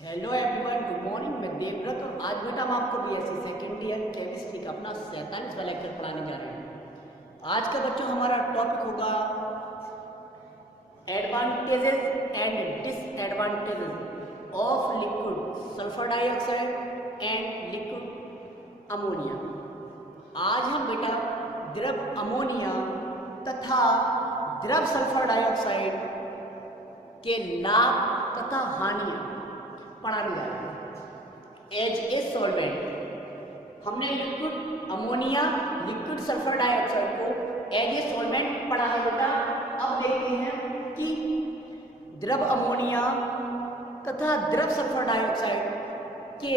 Hello everyone, good morning. मैं देवव्रत और आज बेटा हम आपको बीएससी सेकेंड ईयर केमिस्ट्री का अपना 47वां लेक्चर पढ़ाने जा रहे हैं। आज का बच्चों हमारा टॉपिक होगा advantages and disadvantages of liquid sulphur dioxide and liquid ammonia. आज हम बेटा द्रव अमोनिया तथा द्रव सल्फर डाइऑक्साइड के लाभ तथा हानि पढ़ाने जा रहे हैं। एज ए सॉल्वेंट हमने liquid ammonia liquid sulphur dioxide को एज ए सॉल्वेंट पढ़ा है बेटा। अब देखते हैं कि द्रव अमोनिया तथा द्रव सल्फर डाइऑक्साइड के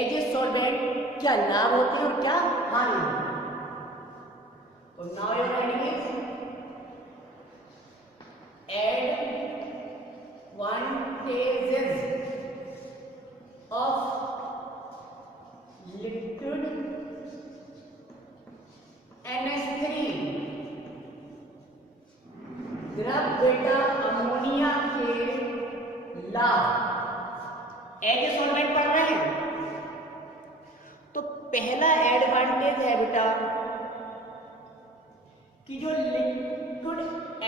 एज ए सॉल्वेंट क्या लाभ होते हैं और क्या हानि होती है। तो now you are writing advantages of liquid NH3 द्रव बेटा अमोनिया के लाभ एज ए सॉल्वेंट पढ़ रहे हैं। तो पहला एडवांटेज है बेटा कि जो लिक्विड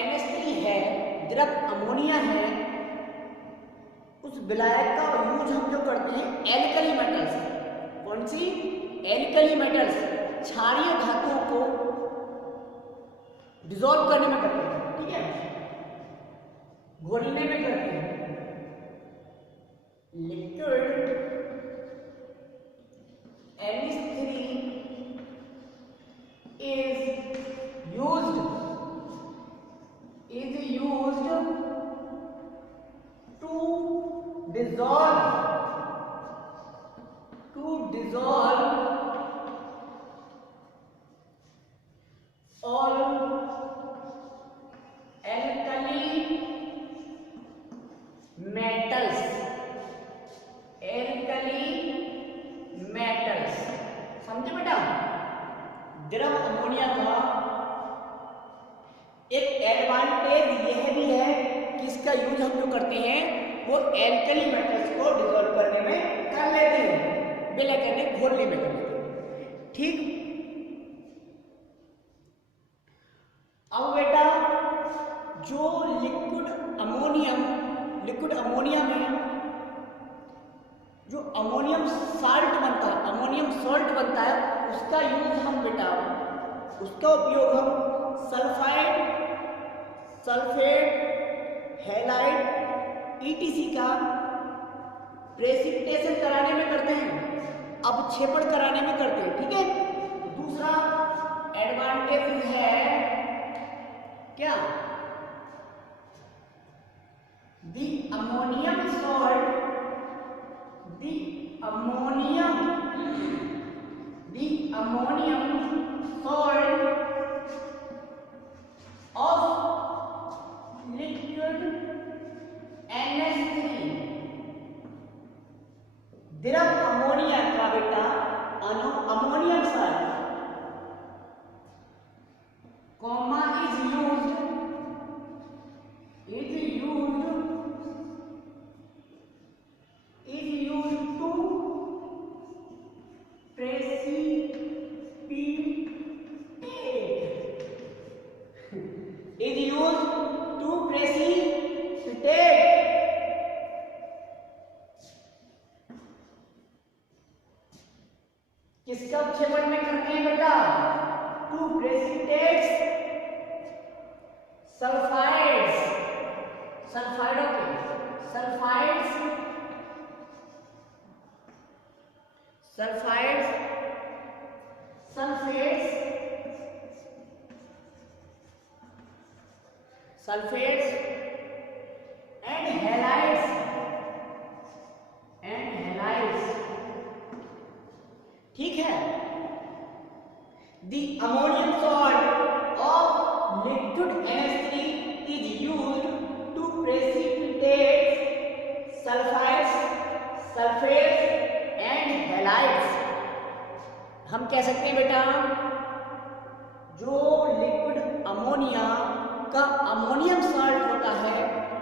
NH3 है, द्रव अमोनिया है, उस विलायक का यूज हम जो करते हैं एल्कली मेटल्स। कौन सी? एल्कली मेटल्स, क्षारीय धातुओं को डिसॉल्व करने में करते हैं, ठीक है, घोलने में करते हैं। Liquid NH3 is used to dissolve all alkali metals समझे बेटा। द्रव अमोनिया का एक एडवांटेज यह भी है कि इसका यूज हम जो करते हैं वो एल्कली मेटल्स को डिसॉल्व करने में कर लेते हैं, विलय करने घोलने में कर लेते हैं, ठीक। अब बेटा जो लिक्विड अमोनिया में जो अमोनियम सॉल्ट बनता है, उसका यूज हम बेटा उसका उपयोग हम सल्फेट हैलाइड ETC का प्रेसिपिटेशन कराने में करते हैं, अपक्षेपण कराने में करते हैं, ठीक है। दूसरा एडवांटेज है क्या? The ammonium salt of liquid NH3 द्रव अमोनिया का बेटा ammonium salt comma is used to precipitate किसका अपक्षेपण में करते हैं बेटा? To precipitates sulphides sulphates and halides ठीक है। The ammonium salt of liquid NH3 is used to precipitate sulphides, sulphates and halides. हम कह सकते हैं बेटा जो लिक्विड अमोनिया का अमोनियम सॉल्ट होता है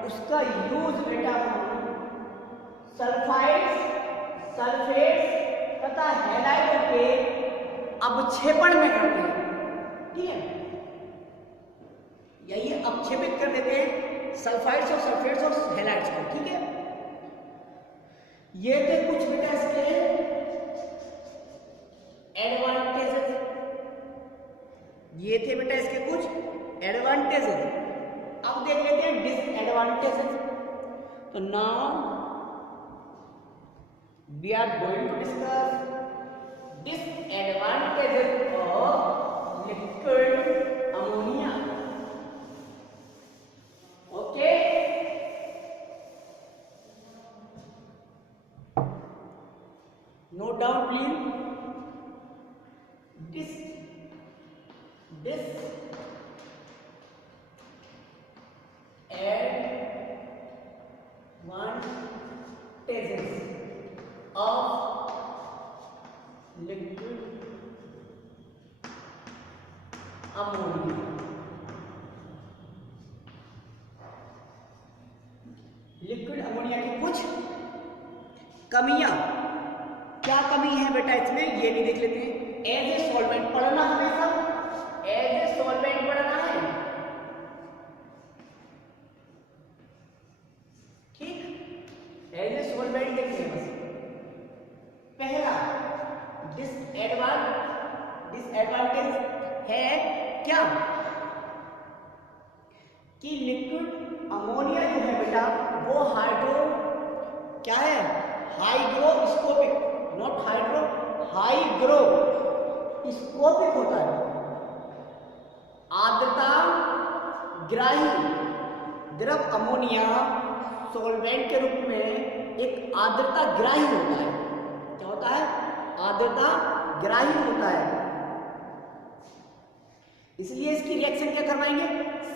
उसका यूज बेटा हम सल्फाइड्स, सल्फेट्स तथा हैलाइडों के अवक्षेपण में करते हैं। ठीक है, या ये अवक्षेपित कर देते हैं सल्फाइड्स और सल्फेट्स और हैलाइड्स को। ठीक है, ये थे कुछ बेटा इसके एडवांटेजेस, ये थे बेटा इसके कुछ एडवांटेजेस। अब देख लेते हैं डिसएडवांटेजेस। तो now we are going to discuss disadvantages of liquid ammonia. Okay, note down please. Disadvantages of liquid ammonia। Liquid ammonia की कुछ कमियां, क्या कमी है बेटा इसमें ये भी देख लेते हैं। एज ए सॉल्वेंट पढ़ना, हमेशा एज ए सॉल्वेंट पढ़ना है। ठीक, एज ए सॉल्वेंट देखते हैं बस। पहला डिसएडवांटेज है क्या कि लिक्विड अमोनिया जो है बेटा वो क्या है, हाइग्रोस्कोपिक, नॉट हाइड्रो, हाइग्रोस्कोपिक होता है। आर्द्रता ग्राही द्रव अमोनिया सॉल्वेंट के रूप में एक आर्द्रता ग्राही होता है। क्या होता है? आर्द्रता ग्राही होता है। इसलिए इसकी रिएक्शन क्या करवाएंगे?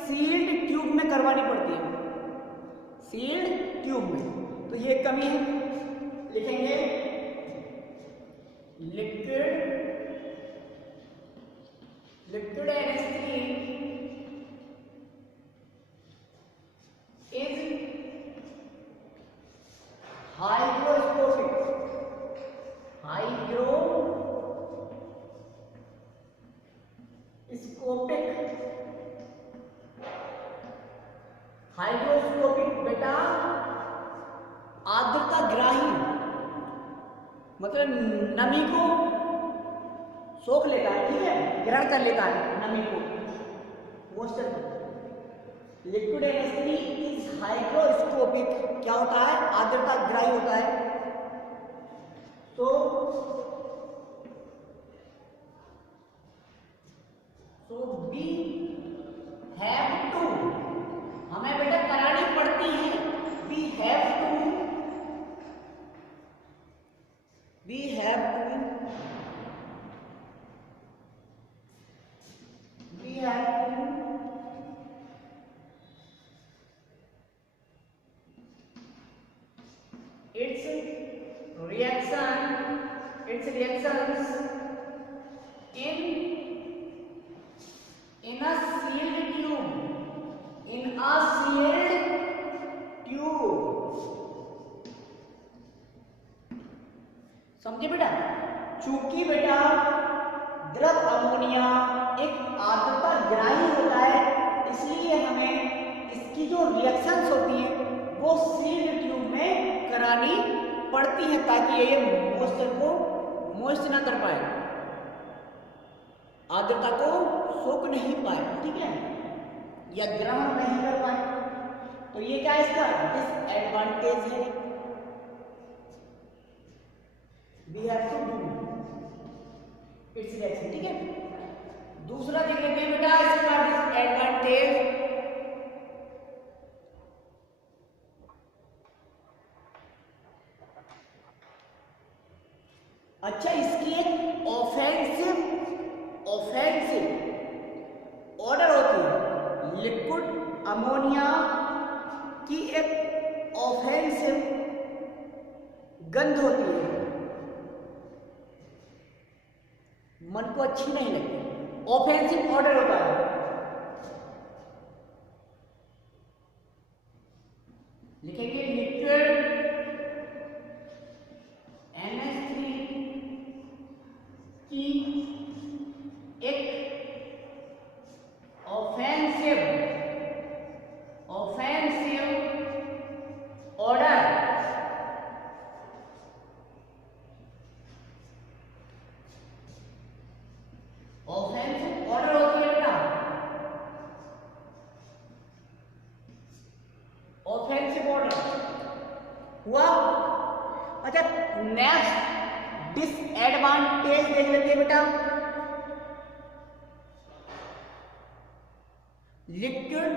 सील्ड ट्यूब में करवानी पड़ती है, सील्ड ट्यूब में। तो ये कमी है, लिखेंगे liquid NH3 is hygroscopic, hygroscopic बेटा आर्द्रता ग्राही, मतलब नमी को सोख लेता है। ठीक है, ग्रहण कर लेता है नमी को, मॉइस्चर को। लिक्विड NH3 इज हाइग्रोस्कोपिक, क्या होता है? आर्द्रता ग्राही होता है। तो वी हैव टू, हमें बेटा करानी पड़ती है, we have to its reactions in a sealed tube, समझे बेटा? चूंकि बेटा द्रव अमोनिया एक आर्द्रता ग्राही होता है, इसलिए हमें इसकी जो रिएक्शंस होती हैं वो सील्ड ट्यूब में करानी पड़ती है, ताकि ये मॉइस्चर को मॉइस्ट ना कर पाए, आर्द्रता को सोख नहीं पाए। ठीक है, या ग्रहण नहीं कर पाए। तो ये क्या इसका डिसएडवांटेज है। We have to do its reaction. ठीक है, दूसरा देख लेते हैं बेटा इसका डिसएडवांटेज। अच्छा, इसकी एक ऑफेंसिव ऑर्डर होती है। लिक्विड अमोनिया की एक ऑफेंसिव गंध होती है, मन को अच्छी नहीं लगती। ऑफेंसिव ऑर्डर होता है। लिखेंगे लिक्विड ऑफेंसिव ऑर्डर हुआ। अच्छा, नेक्स्ट डिसएडवांटेज देख लेते हैं बेटा। लिक्विड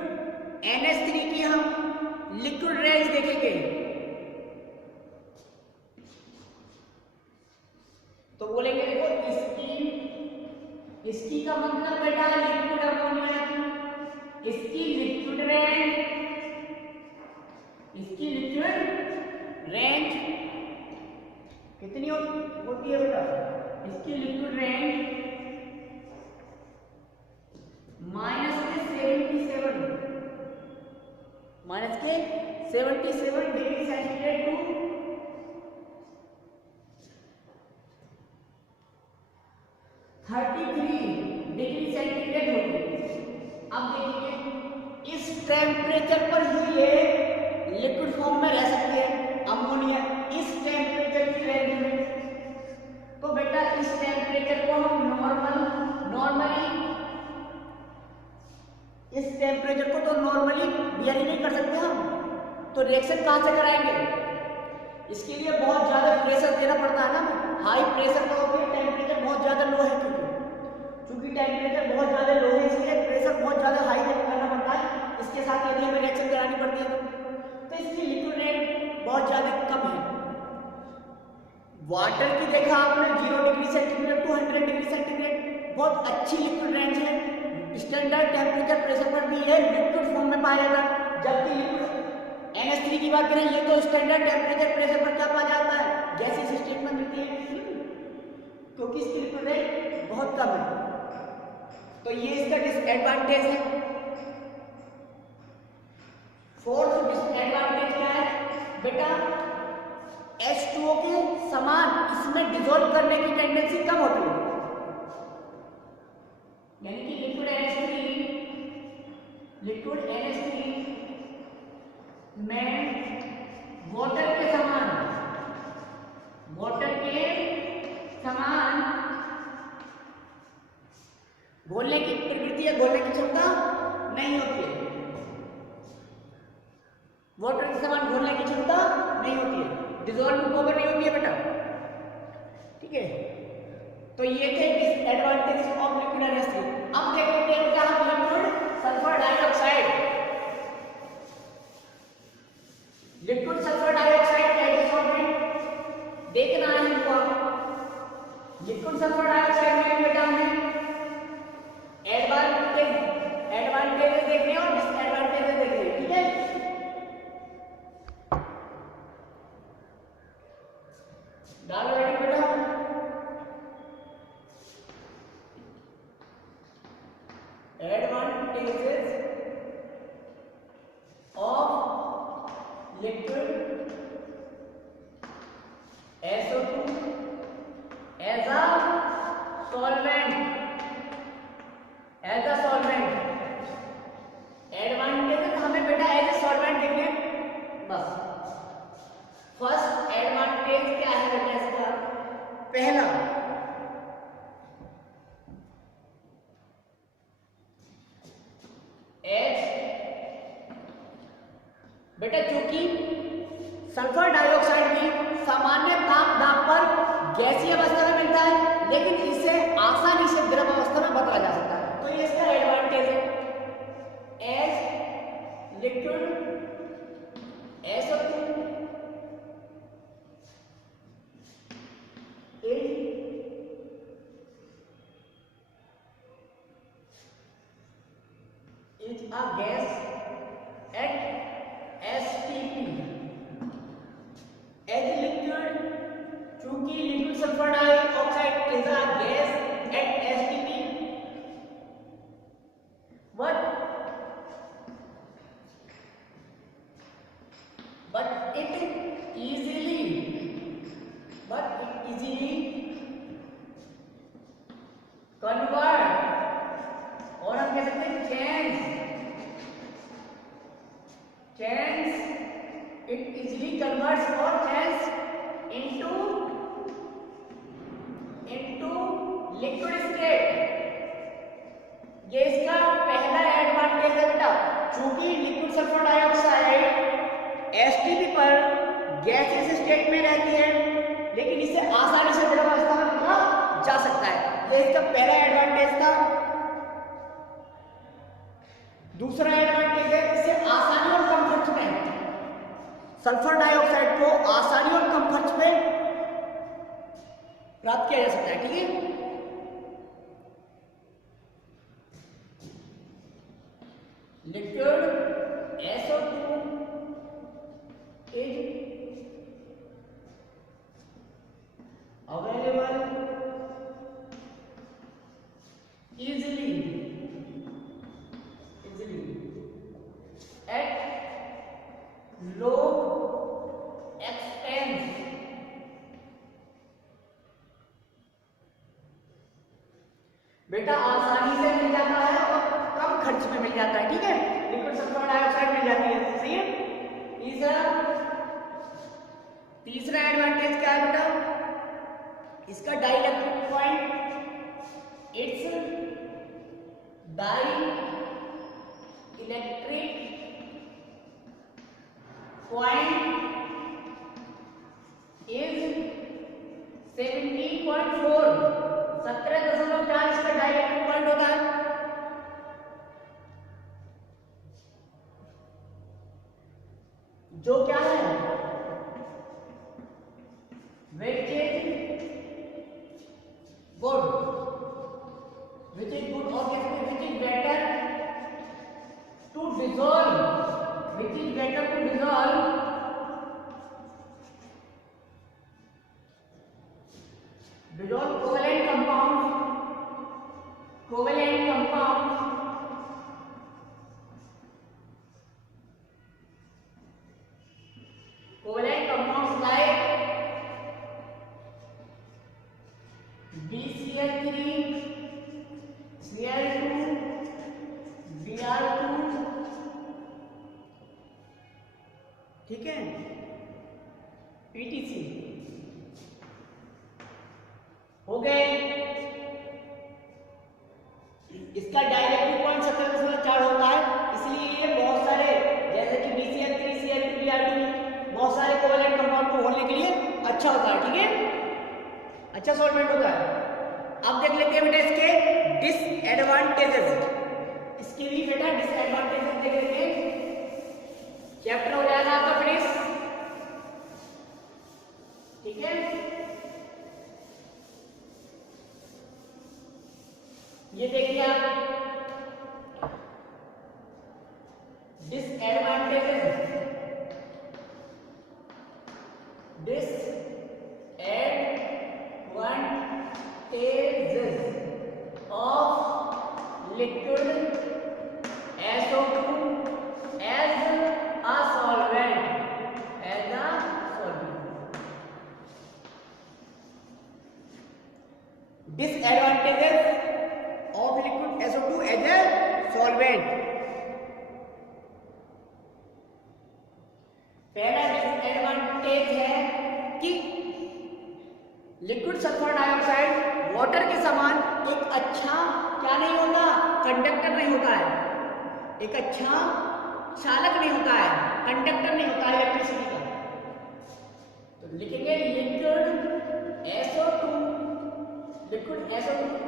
NH3 की हम लिक्विड रेंज देखेंगे तो बोलेंगे देखो इसकी का मतलब बेटा लिक्विड अमोनिया की, इसकी लिक्विड रेंज कितनी होती है बेटा? इसकी liquid range -77 degree centigrade to 33 degree centigrade होती है। अब देखिए इस टेम्परेचर पर ही ये लिक्विड फॉर्म में रह सकती है अमोनिया, इस टेम्परेचर की रेंज में। तो बेटा इस टेम्परेचर को हम नॉर्मली इस टेम्परेचर को तो नॉर्मली बियर नहीं कर सकते हम, तो रिएक्शन कहां से कराएंगे? इसके लिए बहुत ज्यादा प्रेशर देना पड़ता है ना, हाई प्रेशर का उपयोग, टेम्परेचर बहुत ज्यादा लो है क्योंकि टेम्परेचर बहुत ज्यादा लो है, इसलिए प्रेशर बहुत ज्यादा हाई करना पड़ता है। इसके साथ यदि हमें रिएक्शन करानी पड़ती है तो इसकी लिक्विड रेंज बहुत ज्यादा कम है। वाटर की देखा आपने 0 degree centigrade to 100 degree centigrade, बहुत अच्छी लिक्विड रेंज है। स्टैंडर्ड टेम्परेचर प्रेशर पर भी ये लिक्विड फॉर्म में पाया जाता है। जबकि लिक्विड NH3 की बात करें, ये तो स्टैंडर्ड टेम्परेचर प्रेशर पर क्या पाया जाता है? गैसीय स्टेट में मिलती है, क्योंकि इसकी लिक्विड रेंज बहुत कम है। तो ये इसका डिसएडवांटेज है। फोर्थ डिसएडवांटेज क्या है बेटा? H2O के समान इसमें डिसॉल्व करने की टेंडेंसी कम होती है, यानी कि लिक्विड NH3 में वाटर के समान घोलने की प्रवृत्ति या घोलने की क्षमता नहीं होती है। वाटर के समान घोलने की क्षमता नहीं होती है, डिसॉल्विंग पावर नहीं होती है बेटा, ठीक है। तो ये थे डिसएडवांटेज ऑफ लिक्विड NH3। अब देख लेते हैं क्या liquid sulphur dioxide. Liquid sulphur dioxide का सॉल्वेंट देखना है हमको। लिक्विड सल्फर डाइऑक्साइड में बेटा हमें एडवांटेज देखने और डिसएडवांटेज देखने, ठीक है। डालो रेडी बेटा। Advantages of liquid SO2 as a solvent. Advantages हमें बेटा एज ए सॉल्वेंट देखने बस। फर्स्ट एडवांटेज क्या है बेटा इसका? पहला, बेटा चूंकि सल्फर डाइऑक्साइड भी सामान्य दाब पर गैसीय अवस्था में मिलता है, लेकिन इसे आसानी से द्रव अवस्था में बदला जा सकता है, तो ये इसका एडवांटेज है। As liquid SO2 is a gas at STP as liquid, चूंकि liquid sulphur dioxide is a gas at STP but it easily convert, और हम कह सकते हैं change it easily converts or change into liquid state। ये इसका पहला advantage है बेटा, चूंकि लिक्विड सल्फर डाइऑक्साइड दूसरा एडवांटेज है इसे आसानी और कम खर्च में, सल्फर डाइऑक्साइड को आसानी और कम खर्च में प्राप्त किया जा सकता है। ठीक है, liquid SO2 is available easily at low expense बेटा आसानी से मिल जाता है और कम खर्च में मिल जाता है। ठीक है, लिक्विड सल्फर डाइऑक्साइड मिल जाती है। सही है। तीसरा एडवांटेज क्या है बेटा, इसका dielectric point, it's dielectric point is 17.4, 17.4 इसका डाइइलेक्ट्रिक पॉइंट होता है। जो क्या है, which is good, which is good और कहते which is better to dissolve, which is better to dissolve covalent compounds, covalent compounds like BCl3, Cl2, Br2, ठीक है, PTC हो गए। इसका डाइइलेक्ट्रिक पॉइंट 17.4 होता है, इसलिए ये बहुत सारे जैसे कि BCl3, Cl2, Br2 बहुत सारे कोवैलेंट कंपाउंड को होने के लिए अच्छा होता है। ठीक है, अच्छा सॉल्वेंट होता है। अब देख लेते हैं बेटा इसके डिसएडवांटेजेस, इसके भी बेटा डिसएडवांटेजेस देख लेते हैं। चैप्टर हो जाएगा आपका फिनिश। ठीक है, ये देखिए आप disadvantages, of liquid SO2 as a solvent, disadvantages of liquid SO2 as a solvent। पहला डिसएडवांटेज है कि लिक्विड सल्फर डाइऑक्साइड वाटर के समान एक अच्छा क्या नहीं होता, कंडक्टर नहीं होता है, एक अच्छा चालक नहीं होता है, कंडक्टर नहीं होता है इलेक्ट्रिसिटी का। तो लिखेंगे liquid SO2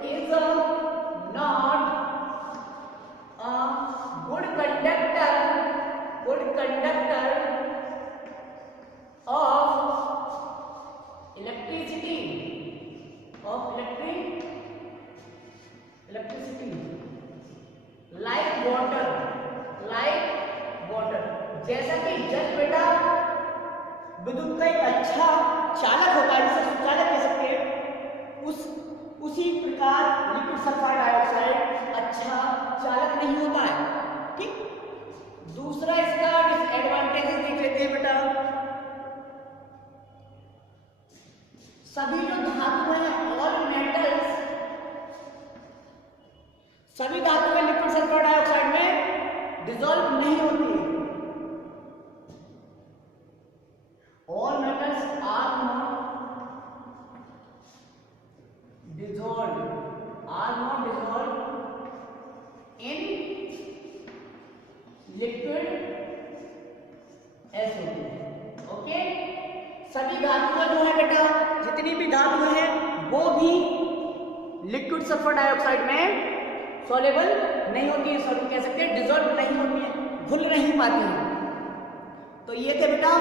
is not a good conductor of electricity like water, जैसा कि जल बेटा विद्युत का एक अच्छा चालक होता है, जिसे सुचालक कह सकते हैं, उसी प्रकार लिक्विड सल्फर डाइऑक्साइड अच्छा चालक नहीं होता है। ठीक, दूसरा इसका डिसएडवांटेजेस देख लेते हैं बेटा। सभी जो धातुएं हैं, ऑल मेटल्स, सभी धातुएं लिक्विड सल्फर डाइऑक्साइड में डिसॉल्व नहीं होती। All metals are not dissolved in liquid SO2। Okay, सभी धातुएं जो है बेटा, जितनी भी धातुएं हैं वो भी लिक्विड सल्फर डाइऑक्साइड में सॉल्युबल नहीं होती है, सॉरी कह सकते हैं डिजोल्व नहीं होती है, घुल नहीं पाती है। तो ये थे बेटा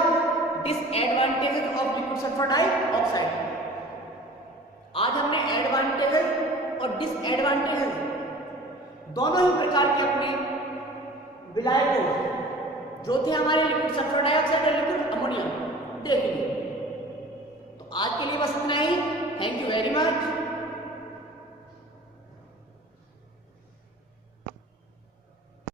disadvantages of liquid sulphur dioxide. आज हमने एडवांटेजेस और डिसएडवांटेजेस दोनों ही प्रकार के अपने विलाय को जो थे हमारे लिक्विड सल्फर डाइऑक्साइड और लिक्विड अमोनिया देख लिए। तो आज के लिए बस